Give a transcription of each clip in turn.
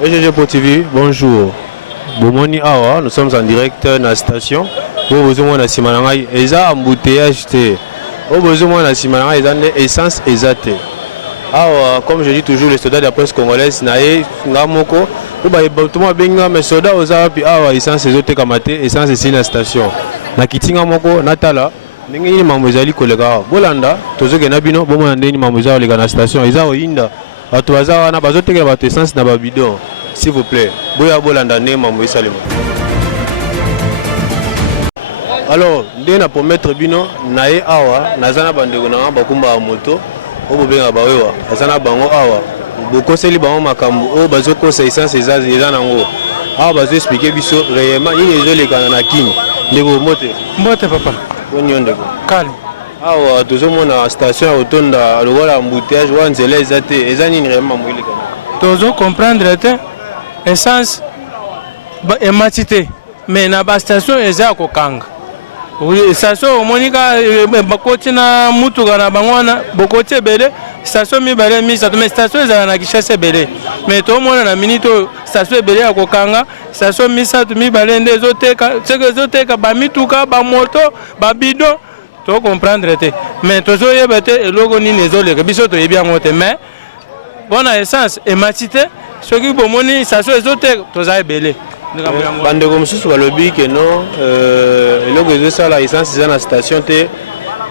EGG TV, bonjour. Bomoni Awa, nous sommes en direct dans la station. Vous besoin de Simananga, Eza embouteillage. Vous besoin de Simananga, Eza essence exacte. Awa, comme je dis toujours, les soldats de la presse congolaise, Nae, Ngamoko, tout le monde benga, mais soldats aux Arabes, Awa, essence exacte kamate, essence ici dans la station. Nakitinga moko, Natala. Ndenge ni mambo ezali koleka bolanda tozoke na bino bomona ndeni mambo ezali koleka na station eza oyinda bato baza wana bazotekela bato essence na babidon s'il vous plaît boya bolanda ndenge mambo esalema. Alors ndenge na promettre bino naye awa naza na bandeko na bakumba ya moto oyo bobenga bawewa aza na bango awa bokoseli bango makambo oyo bazokosa essence eza nango awa bazoexplike biso réellement nini ezolekana na kini ndeko mbote papa. Calme. Awa tozomona station ya otonda lokola embouteillage wa nzela eza te eza nini vraiment moile kana tozo comprendre te essence emati te mais na ba station eza kokanga station omonika bakoti na mutuka na bangwana bokoti ebele station mibale misato mais station ezala na Kinshasa ebele mais tomona na minute station ebele ya kokanga station misato mibale nde ezoteka bamituka bamoto babido to comprendre te mais tozoyeba te eloko nini ezoleka biso toyebi yango te mais bona essence emati te soki bomoni station ezoteka toza ebele bandeko mosusu balobi ke non eloko ezosala essence eza na station te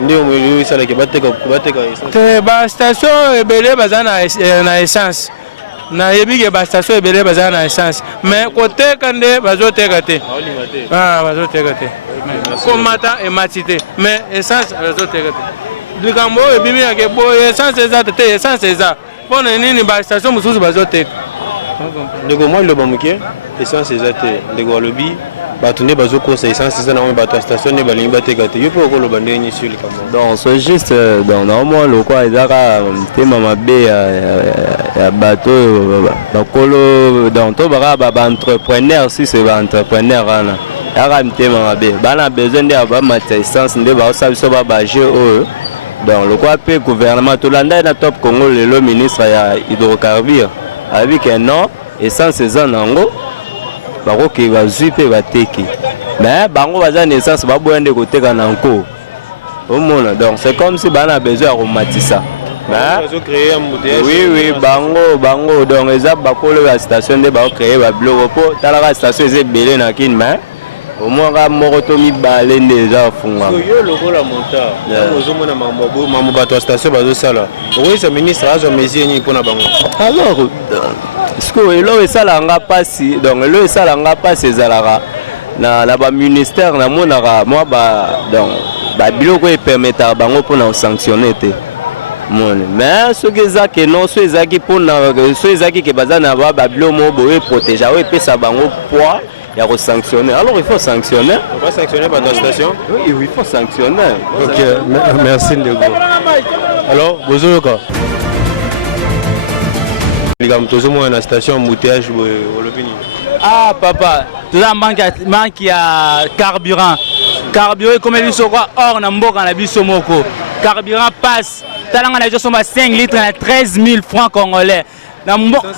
nde omoi esalaki bateka essence te bastation ebele baza na essence nayebi ke bastation ebele baza na essence mais koteka nde bazoteka te bazoteka te komata emati te mais essence bazoteka te likambo oyo ebimi yake boye essence eza te essence eza mpona nini bastation mosusu bazoteka ndeko mwa liloba moke essence eza te ndeko balobi bato nde bazokosa essence eza nango bato ya station nde balingi bateka te yo mpe okoloba ndenge nini sur likambo donc c'est juste donc naomona lokwa ezaka motema mabe ya bato oyo bakolo donc to baka baentrepreneur si c'est baentrepreneur wana yaka motema mabe bana besoin nde bamatisa essence nde baosala biso babage oyo donc lokwa mpe gouvernement tolanda na top congo lelo ministre ya hydrocarbure alobi ke non essence eza nango bakoki bazwi mpe bateki mais bango baza na essence baboya nde koteka na nko omona donc c'est comme si bana besoin ya komatisa oui bango donc eza bakolo ya station nde bakocreye babiloko mpo talaka station eza ebele na kini mais omwaka moko to mibale nde eza afunga yo lokola monta ozomona mambo bato ya station bazosala okoyisa ministre azwa mesure nini mpona bango alors siko eloko esalanga mpasi donc eloko esalanga mpasi ezalaka na baministère namonaka mwa donc babiloko epermetaka bango mpona kosanctionne te mone mais soki ezaki non so ezaki ke baza na babiloko moko boyo eprotege oyo epesa bango poids ya kosanctionner. Alors il faut sanctionner. On va sanctionner par la station. Oui, il faut sanctionner. Ok, merci Ndego. Alors, Bozoyoka. Les gars, tous au la station embouteillage au Lobini. Ah papa, tout ça manque ya carburant. Carburant comme il soit or na mboka na biso moko. Carburant passe. Talanga na joso 5 litres na 13 000 francs congolais. Na mboka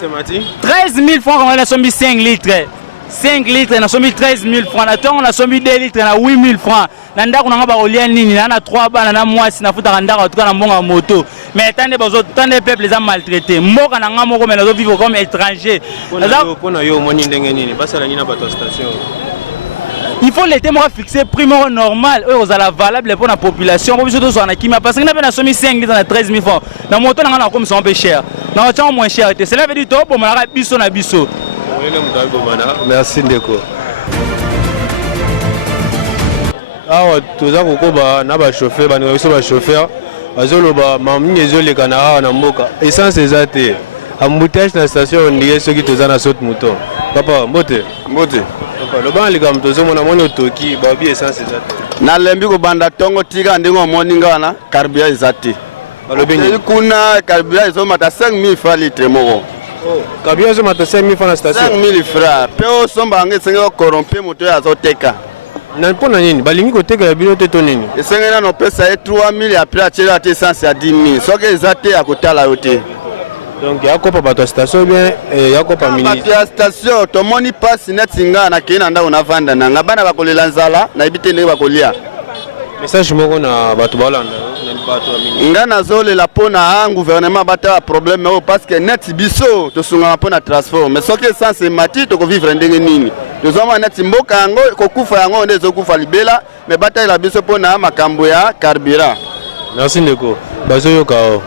13 000 francs congolais sombi 5 litres. 5 litres na sombi 13 000 francs. Na tongo na sombi 2 litres na 8 000 francs. Na ndako na ba olia nini na 3 bana na mwasi na futa ndako en tout cas na mbonga moto. Mais tande peuple les a maltraités. Mboka na ngamo comme na vivre comme étranger. Pona yo moni ndenge nini basala nini na bato station. Il faut les témoins fixer prix normal eux aux la valable pour la population pour surtout sur na kimia parce que na na somi 5 litres na 13 000 francs. Na moto na ngana comme ça un peu cher. Na autant moins cher. Cela veut dire to pour mala biso na biso. Merci Ndeko. Awa toza kokoba na ba chauffeur ba biso ba chauffeur azoloba mamini ezoleka na awa na mboka essence ezate embouteillage na station ndiye soki toza na saute mouton papa mbote papa loba lika mtozo mona moni otoki ba bi essence ezate na lembi ko banda tongo tika ndingo moni ngana carburant ezate balobeni kuna carburant ezo mata 5000 francs litre moko carburant ezo mata 5000 francs na station 5000 francs pe o somba ngesenga corromper moto ya azoteka na mpona nini balingi koteka ya bino te to nini esengena no pesa e 3000 après atira te essence ya 10000 soki ezate ya kotala yo te Donc ya kopa bato station bien ya kopa ministre. Ya station to moni pass net singa na kina nda una vanda na ngabana bakolela nzala na ibite ne bakolia. Message moko na bato balanda na bato ya ministre. Nga nazolela pona gouvernement bata problème parce que net biso to sunga pona transport mais soki essence mati to ko vivre ndenge nini. Tozoma net mboka yango kokufa yango ndezo kufa libela mais bata la biso pona makambo ya carburant. Merci ndeko. Bazo yoka o.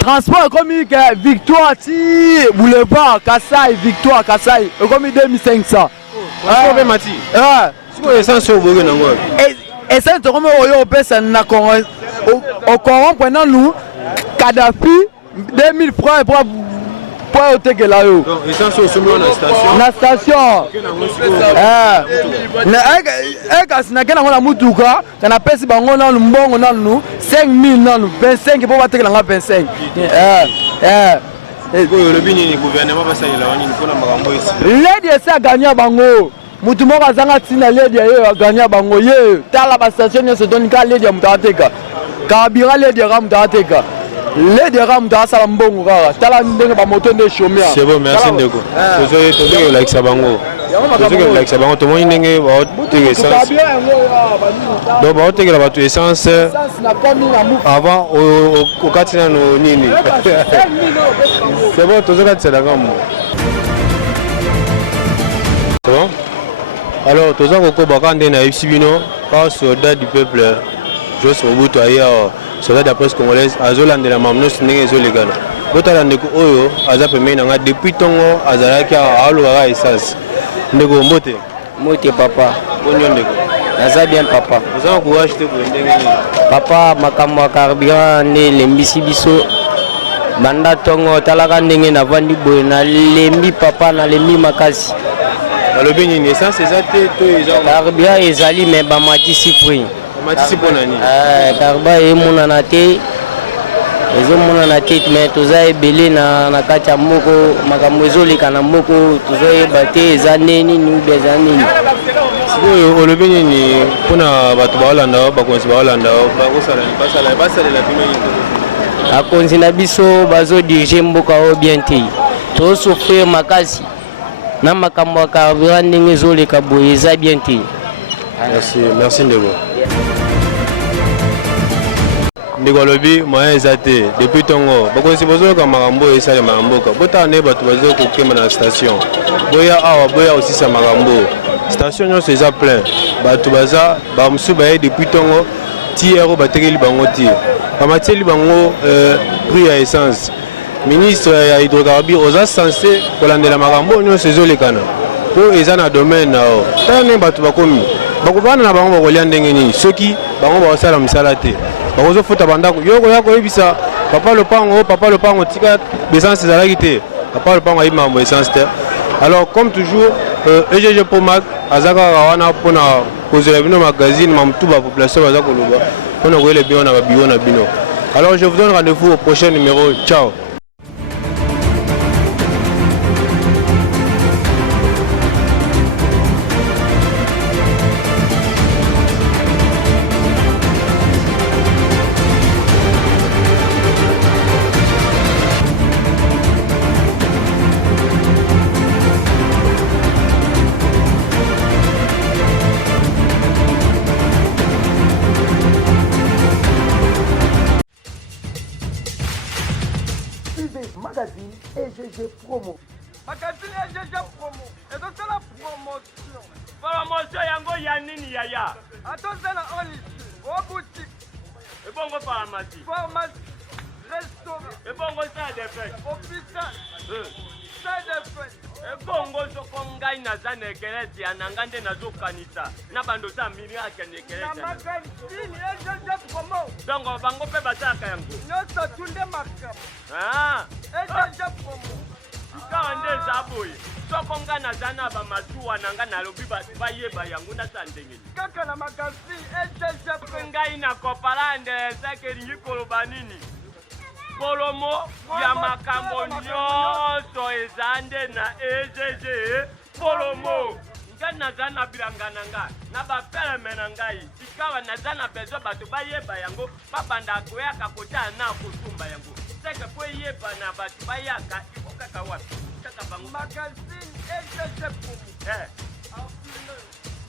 Transport économique, Victoire, Boulevard, Kassai, Victoire, Kassai, comme 2500. Pourquoi Mati? C'est essence au Bourg Nango. Et ça, c'est comme au PS, au Coran, pendant nous, Kadhafi, 2000 francs pour au Tegela. Donc, essence au sommet de la station. La station. Na mutuka kana pesi bango na mbongo na nu 5000 na nu 25 pour bateka nga 25 le bini gouvernement va salir la wani mpona makambo ici ledi esa gagner bango mutu moko azanga tina ledi yo gagner bango ye tala ba station nyonso doni ka ledi ya mutateka kabira ledi ya mutateka ledi ya mutasala mbongo kaka tala ndenge ba moto nde chômeur. C'est bon, merci ndeko tozo like sa bango tozo like sa bango to moni ndenge ba teke essence donc ba teke la bato essence avant au katina no nini c'est bon tozo katina la gamme c'est bon. Alors tozo ko bakande na FCBino pas soldat du peuple Jos Mobutu ailleurs soldat de la presse congolaise azolande la mamnos ndenge ezolegana botala ndeko oyo aza pembeni nanga depuis tongo azalaki alobaka essence ndeko mbote Mote papa. bonyo ndeko Naza bien papa. ozanga courage te koye ndenge nini Papa makambo ya carburant nde lembisi biso. Banda tongo talaka ndenge navandi boye nalembi papa nalembi makasi. balobi nini essence eza te to eza Carburant ezali me bamatisi prix. matisi mpo na nini Carburant emonana te. ezomonana te me toza ebele na kati ya moko makambo ezoleka na moko tozoyeba te eza nini ube eza nini sikoyo olobi nini mpona bato baolanda bakonzi baolanda basalela bino nini bakonzi na biso bazodirige mboka oyo bien te tozosofrir makasi na makambo ya carburant ndenge ezoleka boye eza bien te. merci ndeko ndeko alobi moyen eza te depuis ntongo bakonzi bozoyoka makambo oyo esalema na mboka botala nde bato bazoya kokema na station boya awa boya osisa makambo station nyonso eza plein bato baza bamosusu baye depuis ntongo ti ero batekeli bango ti bamatieli bango prix ya essence ministre ya hydrocarbure oza censé kolandela makambo oyo nyonso ezolekana mpo eza na domaine na o tala ndenge bato bakomi bakobana na bango bakolia ndenge nini soki bango bakosala mosala te bakozofuta bandako yo koya koyebisa papa lopango tika essence ezalaki te papa lopango ayebi makambo essence te. Alors comme toujours EGG Pomac aza kaka wana mpona kozela bino magazine mamutu bapopulation baza koloba mpona koyela bino na babiro na bino. Alors je vous donne rendez-vous au prochain numéro. Ciao. Magazine EGG Promo. Magazine EGG Promo. Et donc c'est la promotion. Promotion yango ya nini yaya? Attention na on ici. Au boutique. Et bon pharmacie. Pharmacie. Restaurant. Et bon ça des fêtes. Hôpital. Ça des fêtes. Et bon sokongai na zane ekelezi anangande nazo kanisa. Na bando sa miracle ekelezi. Na magazine EGG Promo. Donc bango pe bataka yango. Nyonso tunde makam. Ah. EGG Promo. Kande zaboye. Sokonga na zana ba masuwa nanga na lobi ba yeba yango na sandengeni. Kaka na magazine EGG ngai na kopalande sakeli koloba nini. Polomo ya makambo nyonso ezande na EGG Polomo. Quand naza na bilanga na nga na bapeleme na ngai sikawa naza na besoin bato bayeba yango babanda koyaka kota na kotumba yango seke po yeba na bato bayaka ikokaka wapi kaka bango magazine EGG Promo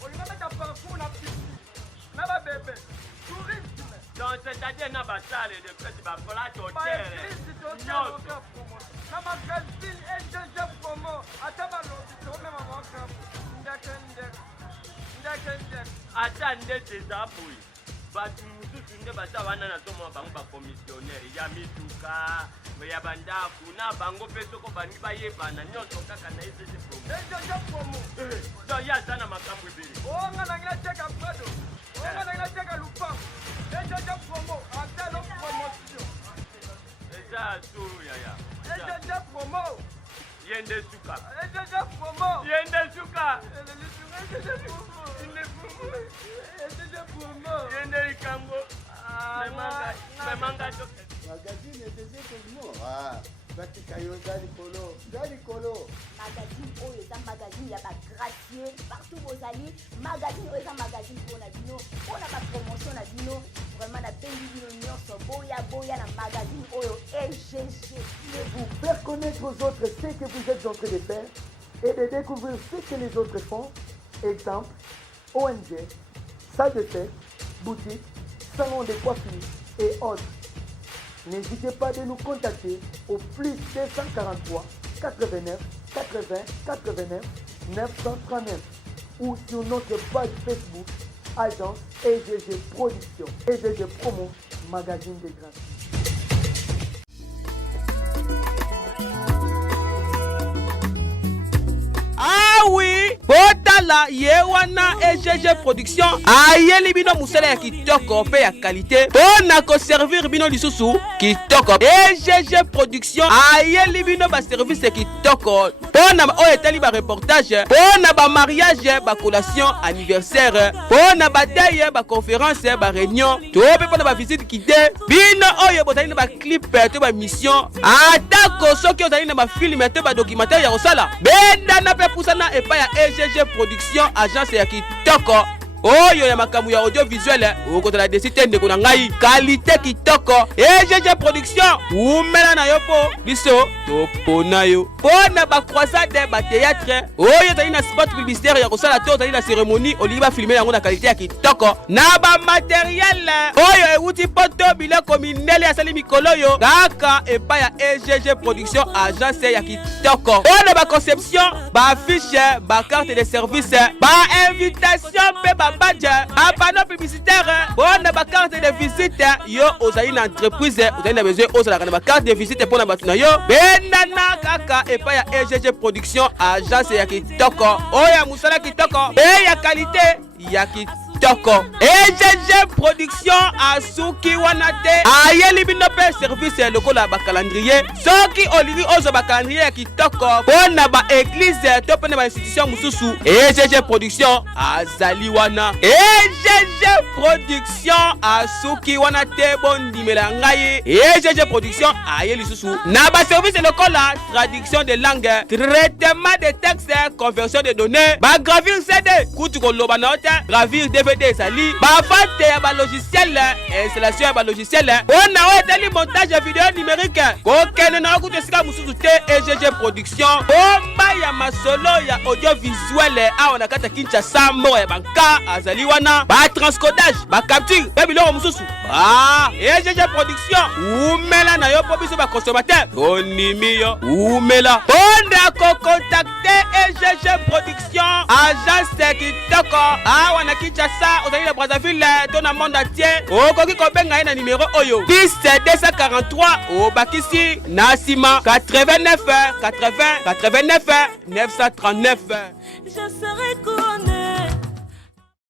olinga meta parcours na piscine na ba bébé tourisme donc c'est-à-dire na ba salle de fête ba plate hôtel na magazine EGG Promo ata ba lobi to me mama ka ata ndete za boyi batu mususu nde baza wana na tomo bango bakomissionnaire ya mituka ya bandaku na bango mpe soko bani bayebana nyonso kaka na EGG Promo so ya aza na makambo ebele onga nangila teka kwado onga nangila teka lupango EGG Promo atalo promotion eza suru yaya EGG Promo yende suka EGG Promo yende suka yende ikambo memanga magazine EGG Promo batika yo dali kolo magazine oyo eza magazine ya bagracier partout bozali magazine oyo eza magazine mpona bino mpona bapromotion na bino vraiment nabengi bino nyonso boya na magazine oyo EGG. Vous faire connaître aux autres ce que vous êtes en train de faire et de découvrir ce que les autres font. Exemple, ONG, salle de fête, boutique, salon de coiffure et autres. N'hésitez pas de nous contacter au plus 243 89 80 89 939 ou sur notre page Facebook Agence EGG Production, EGG Promo, magazine des grands. Ah oui, botala yewana EGG Production ayeli bino musala ya kitoko pe ya qualité pona ko servir bino lisusu kitoko. EGG Production ayeli bino ba service kitoko pona oyo etali ba reportage pona ba mariage ba collation anniversaire pona ba deuil ba conférence ba réunion to pe pona ba visite kité bino oyo botali na ba clip to ba mission atako soki ozali na ba film to ba documentaire ya kosala benda na pe pusana epa ya EGG Production agence ya kitoko oyo ya makambo ya audiovisuel okotala desite ndeko na ngai qualité kitoko. EGG Production umela na yo po biso topona yo pona ba croisade ba théâtre oyo tali na spot publicitaire ya kosala to tali na cérémonie olingi ba filmer yango na qualité ya kitoko na ba matériel oyo euti poto biloko minele ya sali mikolo yo kaka epa ya EGG Production agence ya kitoko pona ba conception ba affiche ba carte de service ba invitation pe ba badge ba panneau publicitaire pona ba carte de visite yo ozali na entreprise ozali na besoin ozala na ba carte de visite pona batu na yo benana kaka epa ya EGG Production agence ya kitoko oya musala kitoko e ya qualité ya kitoko. EGG Production asuki wanate ayeli bino pe service lokola ba calendrier soki olingi ozo ba calendrier ya kitoko pona ba église to pona ba institution mususu EGG Production azali wana. EGG Production asuki wanate bondimela ngai EGG Production ayeli susu na ba service lokola traduction de langue traitement de texte conversion de données ba gravure CD kutu koloba na hota gravure DVD sali ba vente ya ba logiciel installation ya ba logiciel on a etali montage vidéo numérique ko kene na kutu sika mususu te EGG Production bomba ya masolo ya audiovisuel a on a kata Kinshasa mo ya banka azali wana ba transcodage ba capture ba biloko mususu EGG Production umela na yo po biso ba consommateur onimi yo umela onda ko contacter EGG Production agence kitoko wana Kinshasa ozali na Brazzaville to na monde entier okoki kobenga ye na numéro oyo 10 243 obakisi na sima 89 80 89 939. Je serai couronné